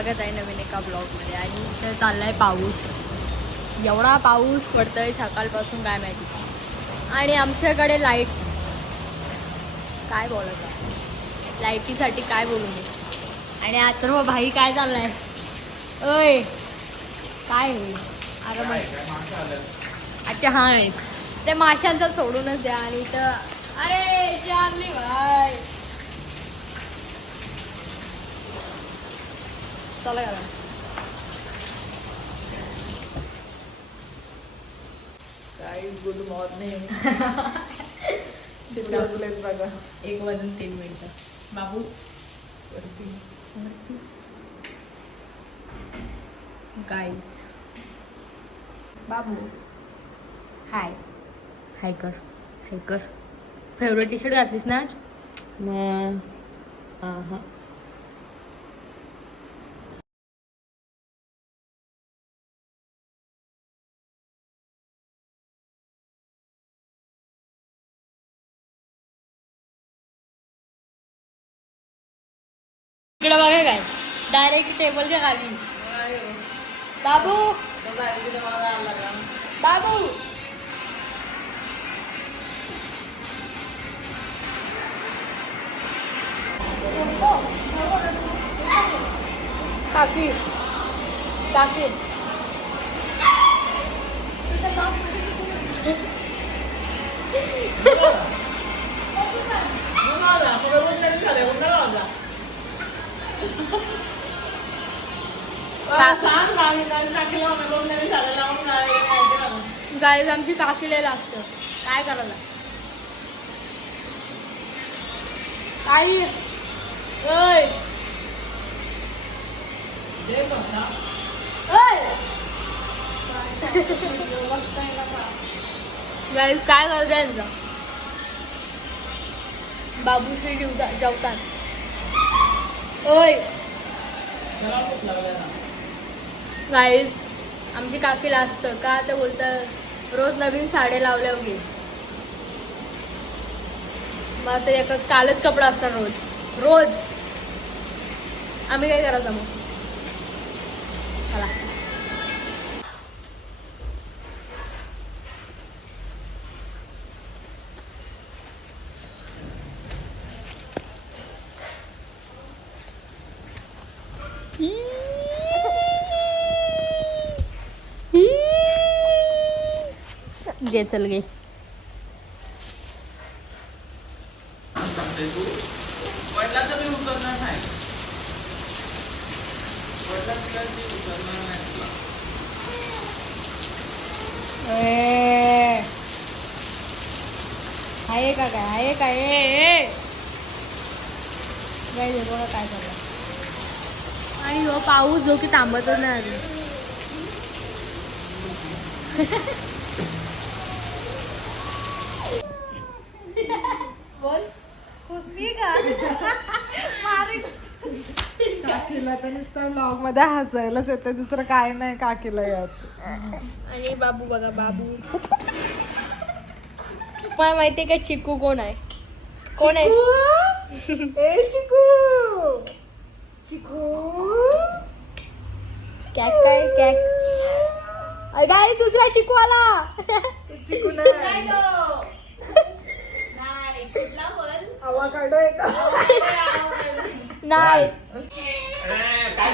स्वागत आहे नवीन एका ब्लॉगमध्ये आणि इथं चाललाय पाऊस. एवढा पाऊस पडतोय सकाळपासून काय माहिती. आणि आमच्याकडे लाइट काय बोलत आहे? लाईटीसाठी काय बोलू मी? आणि अथर्व भाई काय चाललाय? अय काय अरे मग अच्छा हा ते माशांचं सोडूनच द्या आणि इथं अरे चालली भाई. चला गेला गाईज गुड मॉर्निंग वाजलेत बघा एक वाजून तीन मिनिटं. बाबू वरती. गाईज बाबू. हाय हाय कर. हाय कर. फेवरेट टी शर्ट घातलीस ना आज? हां हां इकडे बघा काय. डायरेक्ट टेबलच्या खाली. बाबू. बाबू. काकी. काकी. गाईज आमची काकीला लागतं. काय करायला? काही ओय. गाईज काय करत यांचं बाबूशी जेवता जेवतात. ओय. गाईज आमची काकीला असतं का ते बोलतात रोज नवीन साड्या लावल्या वगैरे मग आता एका कालच कपडा असतात रोज. रोज. आम्ही काय करायचं मग? घे चल घे. आहे का काय? आहे काय ए काय बघा काय झालं. आणि हो पाऊस जो की थांबतच नाही काकीला तर नुसतं ब्लॉगमध्ये हसायलाच येतं दुसरं काय नाही काकीला यात. आणि बाबू बघा बाबू. मला माहितीये का चिकू कोण आहे? कोण आहे? ए चिकू! चिकू? कॅक काय कॅक? अरे दुसरा चिकू आला चिकू नाही. का नाही.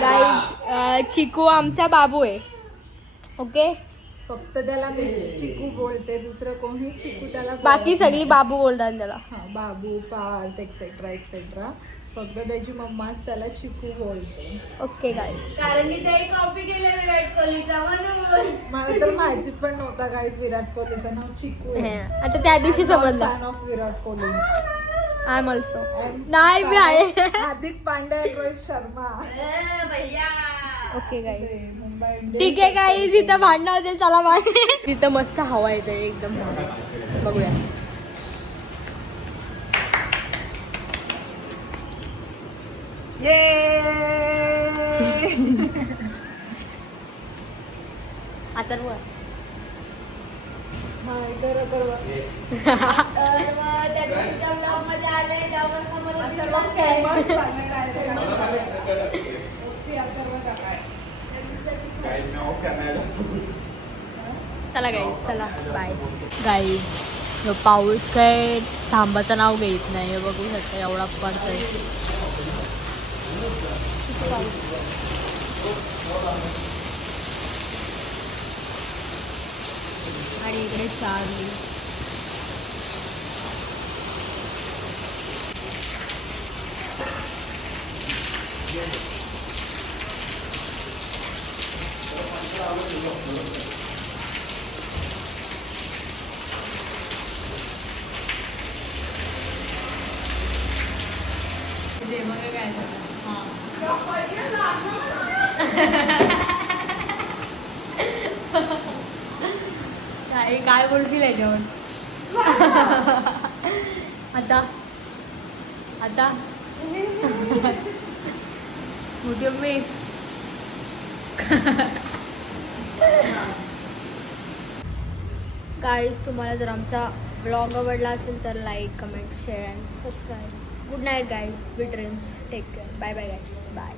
गाईज चिकू आमचा बाबू आहे. ओके फक्त त्याला मीच चिकू बोलते दुसरं कोणी चिकू त्याला बाकी. सगळी बाबू बोलतात त्याला. हा बाबू पार्थ एक्सेट्रा एक्सेट्रा फक्त त्याची मम्माच त्याला चिकू बोलते. ओके काय कारण की ते कॉपी केलं विराट कोहलीचा म्हणून. मला तर माहिती पण नव्हता गाईस विराट कोहलीचं नाव चिकू आहे. आता त्या दिवशी समजला. Fan of Virat Kohli. I am also नाही मी आहे हार्दिक पांड्या and रोहित शर्मा ए, भैया. ओके काय ते मुंबई ठीक आहे काही इथं भांडणं होते चला भांडणे तिथं मस्त हवा येते एकदम. बघूया. आता चला गाईज चला. बाय गाईज पाऊस काय थांबाचं नाव घेत नाही हे बघू शकता एवढा पडतोय. पाऊस. आणि इकडे चारली ते मग काय बोलतील याच्यावर? आता? आता? मोठी मी. गाईज तुम्हाला जर आमचा ब्लॉग आवडला असेल तर like comment share and subscribe good night guys be dreams take care bye bye guys bye